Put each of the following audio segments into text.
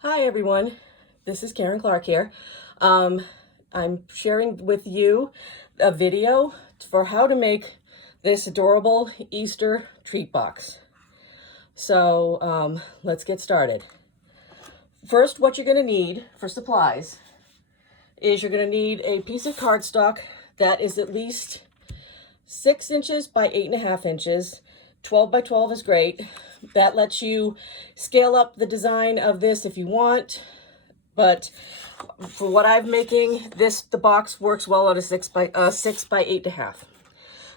Hi everyone, this is Karen Clark here. I'm sharing with you a video for how to make this adorable Easter treat box. So let's get started. First, what you're going to need for supplies is you're going to need a piece of cardstock that is at least 6 inches by 8.5 inches. 12 by 12 is great. That lets you scale up the design of this if you want. But for what I'm making, the box works well on a 6 by 8.5.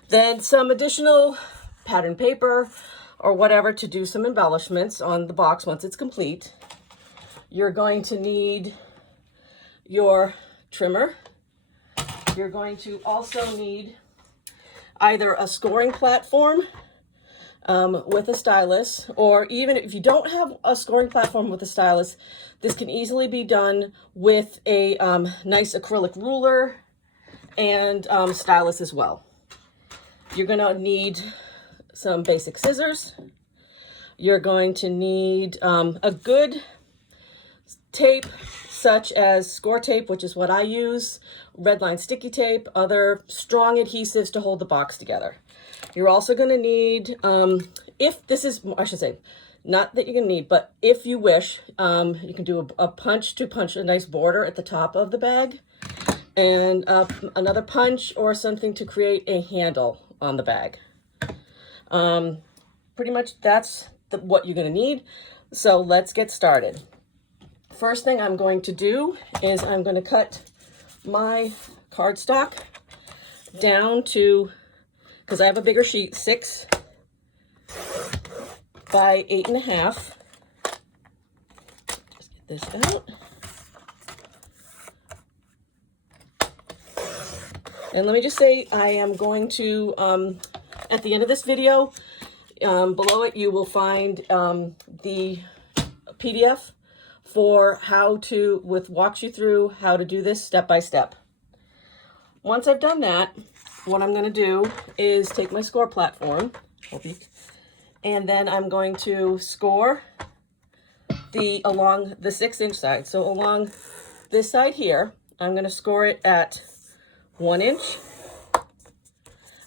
Then some additional pattern paper or whatever to do some embellishments on the box once it's complete. You're going to need your trimmer. You're going to also need either a scoring platform with a stylus, or even if you don't have a scoring platform with a stylus, this can easily be done with a nice acrylic ruler and stylus as well. You're going to need some basic scissors. You're going to need a good tape such as score tape, which is what I use, red line sticky tape, other strong adhesives to hold the box together. You're also going to need, if this is, I should say, not that you're going to need, but if you wish, you can do a punch to punch a nice border at the top of the bag, and another punch or something to create a handle on the bag. Pretty much that's what you're going to need. So let's get started. First thing I'm going to do is I'm going to cut my cardstock down to, because I have a bigger sheet, 6 by 8.5. Just get this out. And let me just say, I am going to, at the end of this video, below it, you will find the PDF for walks you through how to do this step by step. Once I've done that, what I'm going to do is take my score platform, and then I'm going to score along the 6-inch side. So along this side here, I'm going to score it at 1 inch,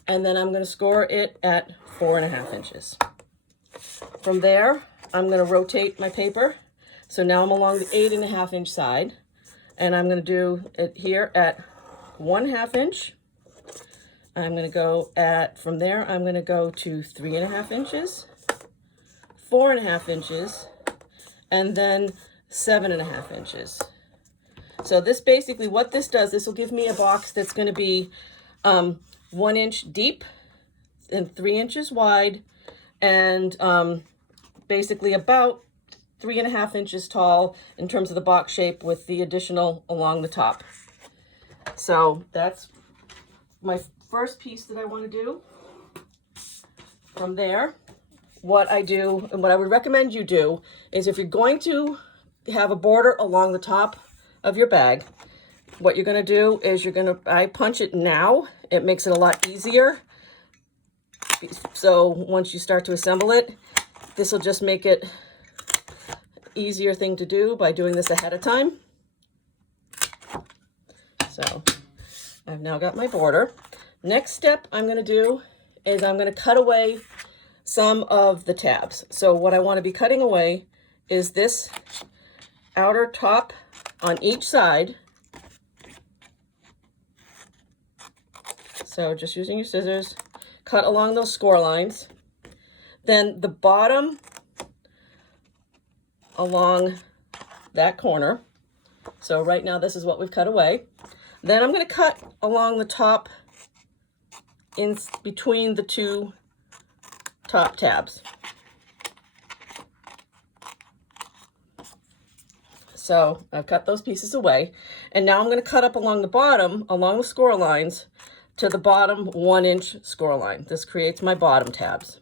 and then I'm going to score it at 4.5 inches. From there, I'm going to rotate my paper. So now I'm along the 8.5 inch side, and I'm going to do it here at 1/2 inch. I'm going to go from there, I'm going to go to 3.5 inches, 4.5 inches, and then 7.5 inches. So this basically, what this does, this will give me a box that's going to be 1 inch deep and 3 inches wide, and basically about 3.5 inches tall in terms of the box shape, with the additional along the top. So that's my first piece that I want to do. From there, what I do, and what I would recommend you do, is if you're going to have a border along the top of your bag, what you're going to do is I punch it now. It makes it a lot easier. So once you start to assemble it, this will just make it easier thing to do by doing this ahead of time. So I've now got my border. Next step I'm going to do is I'm going to cut away some of the tabs. So what I want to be cutting away is this outer top on each side. So just using your scissors, cut along those score lines. Then the bottom along that corner. So right now this is what we've cut away. Then I'm going to cut along the top in between the two top tabs. So I've cut those pieces away, and now I'm going to cut up along the bottom, along the score lines, to the bottom 1 inch score line. This creates my bottom tabs.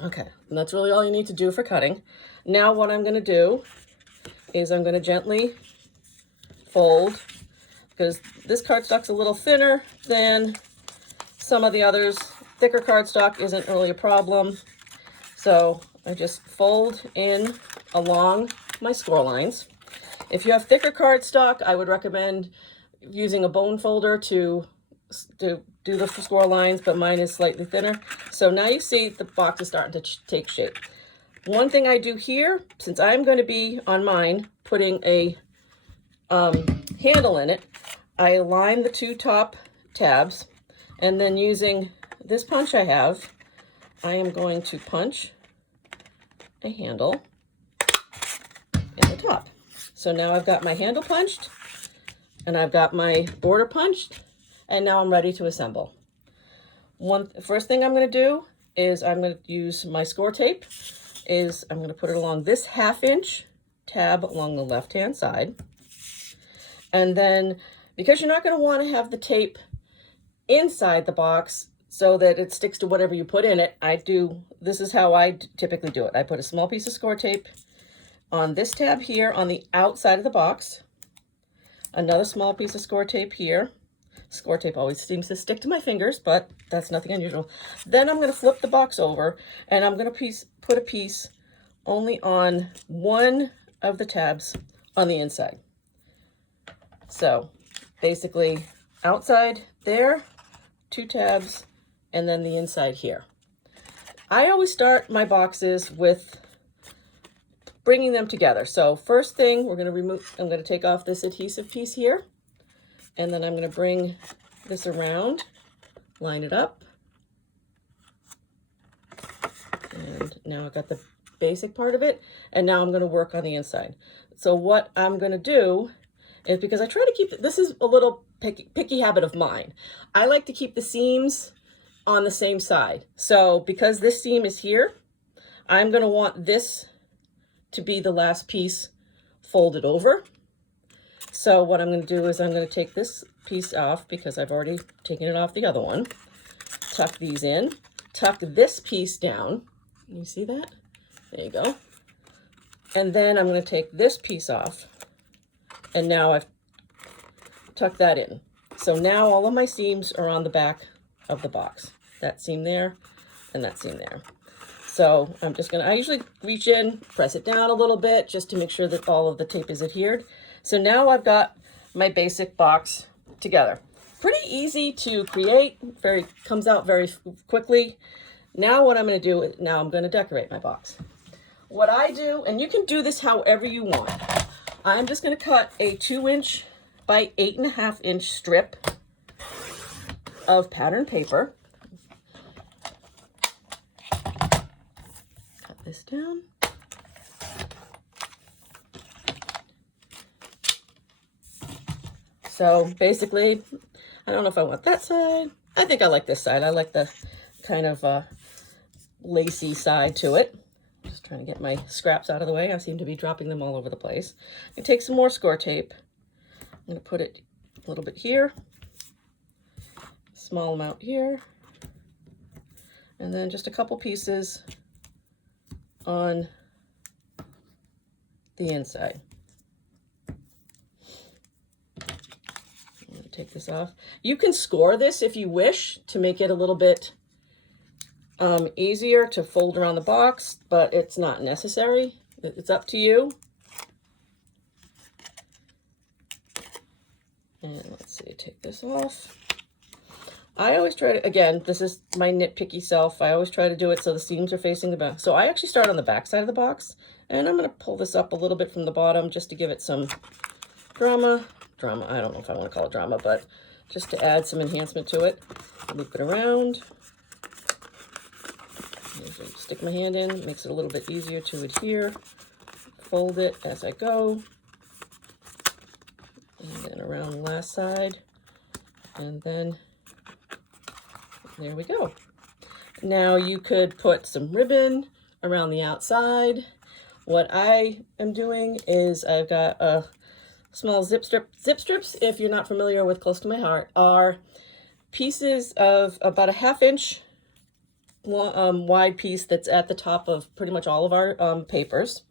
Okay, and that's really all you need to do for cutting. Now what I'm going to do is I'm going to gently fold, because this cardstock's a little thinner than some of the others. Thicker cardstock isn't really a problem. So I just fold in along my score lines. If you have thicker cardstock, I would recommend using a bone folder to do the score lines, but mine is slightly thinner. So now you see the box is starting to take shape. One thing I do here, since I'm going to be on mine putting a handle in it, I align the two top tabs, and then using this punch I have, I am going to punch a handle in the top. So now I've got my handle punched, and I've got my border punched, and now I'm ready to assemble. First thing I'm going to do is I'm going to use my score tape. I'm going to put it along this 1/2 inch tab along the left hand side. And then, because you're not going to want to have the tape inside the box so that it sticks to whatever you put in it, this is how I typically do it. I put a small piece of score tape on this tab here on the outside of the box, another small piece of score tape here. Score tape always seems to stick to my fingers, but that's nothing unusual. Then I'm going to flip the box over, and I'm going to put a piece only on one of the tabs on the inside. So basically outside there, 2 tabs, and then the inside here. I always start my boxes with bringing them together. So first thing I'm going to take off this adhesive piece here, and then I'm going to bring this around, line it up, and now I've got the basic part of it, and now I'm going to work on the inside. So what I'm going to do is, because I try to keep, this is a little picky habit of mine, I like to keep the seams on the same side. So because this seam is here, I'm going to want this to be the last piece folded over. So what I'm going to do is I'm going to take this piece off, because I've already taken it off the other one, tuck these in, tuck this piece down. You see that? There you go. And then I'm going to take this piece off, and now I've tucked that in. So now all of my seams are on the back of the box. That seam there and that seam there. So I usually reach in, press it down a little bit just to make sure that all of the tape is adhered. So now I've got my basic box together. Pretty easy to create, comes out very quickly. Now what I'm going to do is, I'm going to decorate my box. What I do, and you can do this however you want, I'm just going to cut a 2 inch by 8.5 inch strip of pattern paper. Cut this down. So basically, I don't know if I want that side. I think I like this side. I like the kind of lacy side to it. Just trying to get my scraps out of the way. I seem to be dropping them all over the place. I take some more score tape. I'm going to put it a little bit here, small amount here, and then just a couple pieces on the inside. Take this off. You can score this if you wish to make it a little bit easier to fold around the box, but it's not necessary. It's up to you. And let's see, take this off. I always try to, again, this is my nitpicky self, I always try to do it so the seams are facing the back. So I actually start on the back side of the box, and I'm going to pull this up a little bit from the bottom just to give it some drama, I don't know if I want to call it drama, but just to add some enhancement to it. Loop it around. Stick my hand in, makes it a little bit easier to adhere. Fold it as I go. And then around the last side. And then there we go. Now you could put some ribbon around the outside. What I am doing is I've got a small zip strip. Zip strips, if you're not familiar with Close to My Heart, are pieces of about a 1/2 inch wide piece that's at the top of pretty much all of our papers.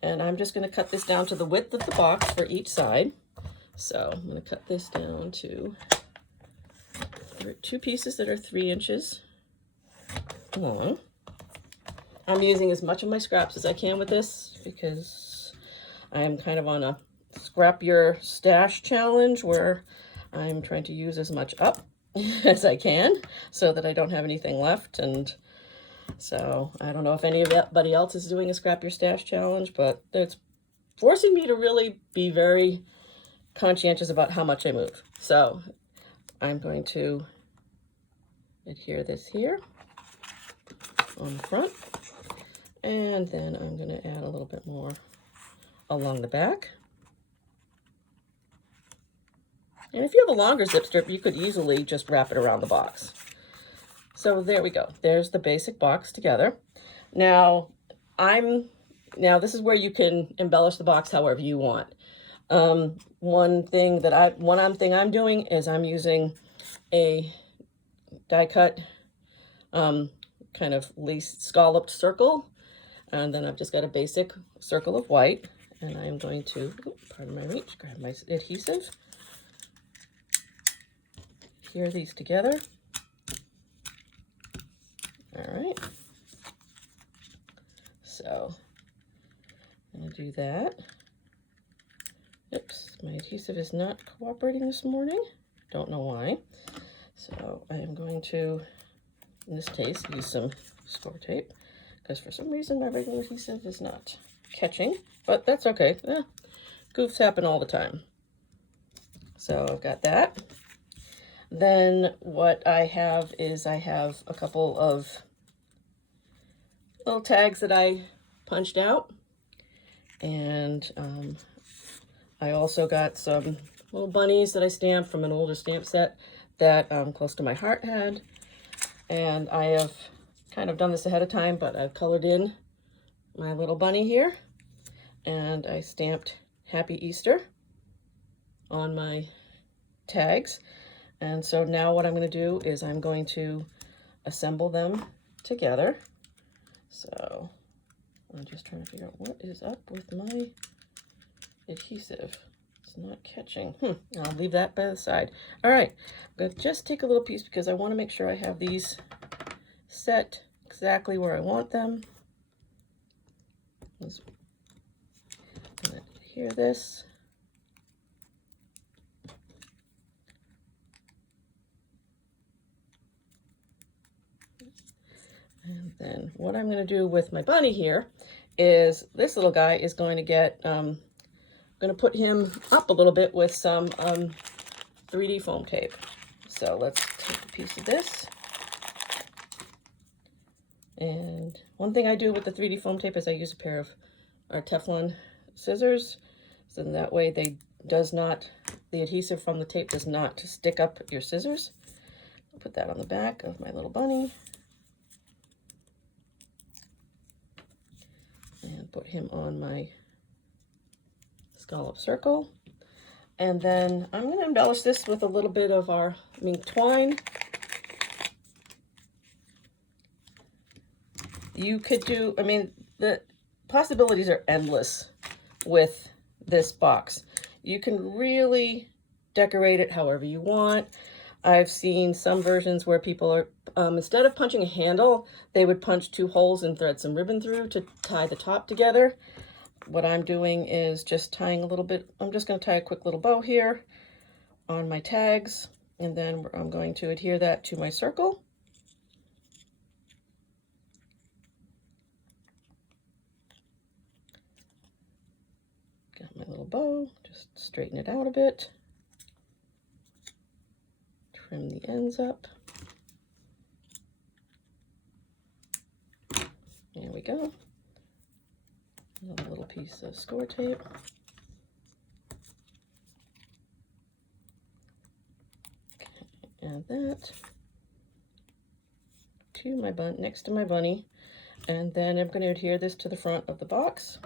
And I'm just going to cut this down to the width of the box for each side. So I'm going to cut this down to 2 pieces that are 3 inches long. I'm using as much of my scraps as I can with this because I'm kind of on a scrap your stash challenge where I'm trying to use as much up as I can so that I don't have anything left. And so I don't know if anybody else is doing a scrap your stash challenge, but it's forcing me to really be very conscientious about how much I move. So I'm going to adhere this here on the front, and then I'm going to add a little bit more along the back. And if you have a longer zip strip, you could easily just wrap it around the box. So there we go. There's the basic box together. Now this is where you can embellish the box however you want. One thing I'm doing is I'm using a die cut kind of lace scalloped circle, and then I've just got a basic circle of white, and I am going to, pardon my reach, grab my adhesive, adhere these together. All right, so I'm going to do that. Oops, my adhesive is not cooperating this morning. Don't know why. So I am going to, in this case, use some score tape because for some reason my regular adhesive is not catching, but that's okay. Goofs happen all the time. So I've got that. Then what I have is I have a couple of little tags that I punched out, and I also got some little bunnies that I stamped from an older stamp set that Close to My Heart had. And I have kind of done this ahead of time, but I've colored in my little bunny here. And I stamped Happy Easter on my tags. And so now what I'm going to do is I'm going to assemble them together. So I'm just trying to figure out what is up with my adhesive. It's not catching. I'll leave that by the side. All right, I'm going to just take a little piece because I want to make sure I have these set exactly where I want them. I'm going to adhere this. And then what I'm going to do with my bunny here is this little guy is going to get, I'm going to put him up a little bit with some 3D foam tape. So let's take a piece of this. And one thing I do with the 3D foam tape is I use a pair of our Teflon scissors. So that way the adhesive from the tape does not stick up your scissors. I'll put that on the back of my little bunny. And put him on my scallop circle. And then I'm going to embellish this with a little bit of our mink twine. You could do, the possibilities are endless with this box. You can really decorate it however you want. I've seen some versions where people are, instead of punching a handle, they would punch 2 holes and thread some ribbon through to tie the top together. What I'm doing is just tying a little bit, I'm just going to tie a quick little bow here on my tags, and then I'm going to adhere that to my circle. Got my little bow, just straighten it out a bit. Trim the ends up. There we go. Another little piece of score tape. Okay, add that to my next to my bunny, and then I'm going to adhere this to the front of the box.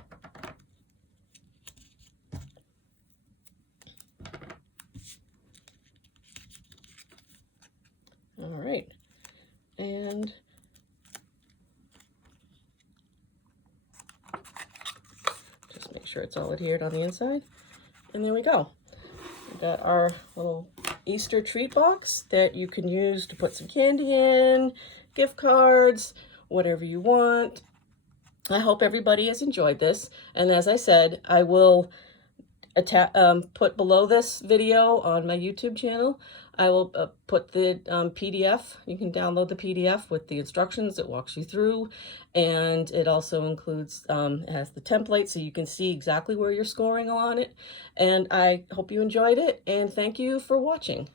All right, and just make sure it's all adhered on the inside. And there we go. We've got our little Easter treat box that you can use to put some candy in, gift cards, whatever you want. I hope everybody has enjoyed this. And as I said, I will put below this video on my YouTube channel, I will put the PDF. You can download the PDF with the instructions. It walks you through, and it also includes, it has the template so you can see exactly where you're scoring on it. And I hope you enjoyed it, and thank you for watching.